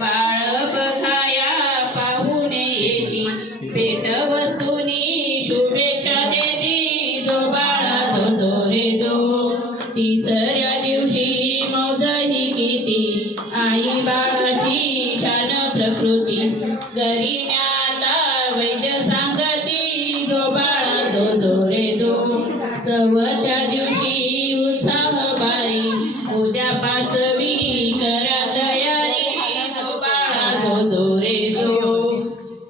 बाळ बघाया पाहुणे येती भेट वस्तूनी शुभेच्छा देती जो बाळा जो जो रे जो तिसऱ्या दिवशी मौज ही किती आई बाळाची छान प्रकृती घरी न्याता वैद्य सांगती जो बाळा जो जो रे जो चौथ्या दिवशी उत्साह बारी उद्या पाचवी करा तयारी जो बाळा जो जो रे जो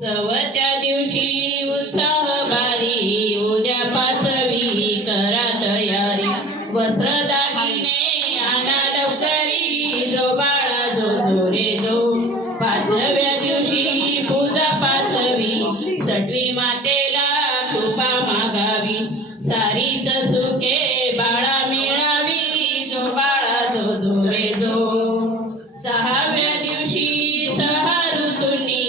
चौथ्या दिवशी उत्साह बारी उद्या पाचवी करा तयारी वस्त्र दागिने आणा लवकरी जो बाळा जो जो रे जो पाचव्या दिवशी पूजा पाचवी सटवी मातेला कृपा मागावी सारीच सुखे बाळा मिळावी जो बाळा जो जो रे जो सहाव्या दिवशी सहा ऋतूंनी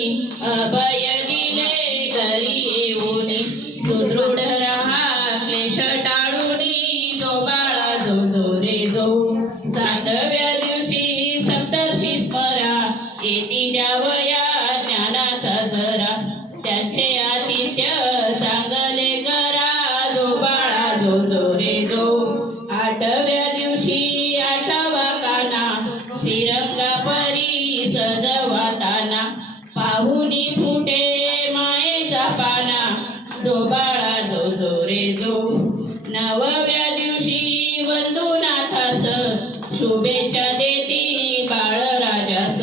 अभय दिले घरी येऊनी सुदृढ रहा क्लेश टाळूनी जो बाळा जो जो रे जो सातव्या दिवशी सप्तर्षी स्मरा येती द्यावया ज्ञानाचा जरा त्यांचे आतिथ्य चांगले करा जो बाळा जो जो रे जो आठव्या दिवशी आठवा काना श्रीरंगा परी सजवाताना पाहुणी फुटे मायेचा पाना जो बाळा जो जो रे जो नवव्या दिवशी वंदुनाथास शुभेच्छा देती बाळराजास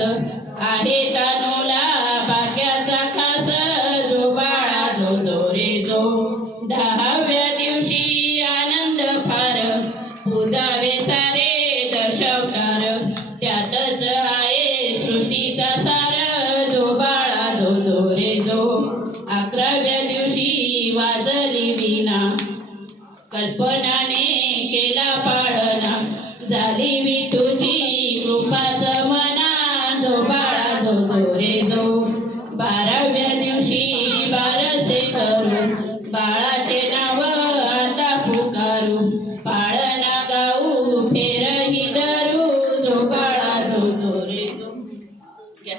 आहे तानोला भाग्याचा खास जो बाळा जो जो रे जो दहाव्या दिवशी आनंद फार पूजावे सारे दशावतार त्यातच आहे सृष्टीचा सार जो बाळा जो जो रे जो अकराव्या दिवशी वाजली वीणा कल्पनाने केला पाळणा झाली विठूची कृपाच मना जो बाळा जो जो रे जो बाराव्या दिवशी बारसे करून बाळा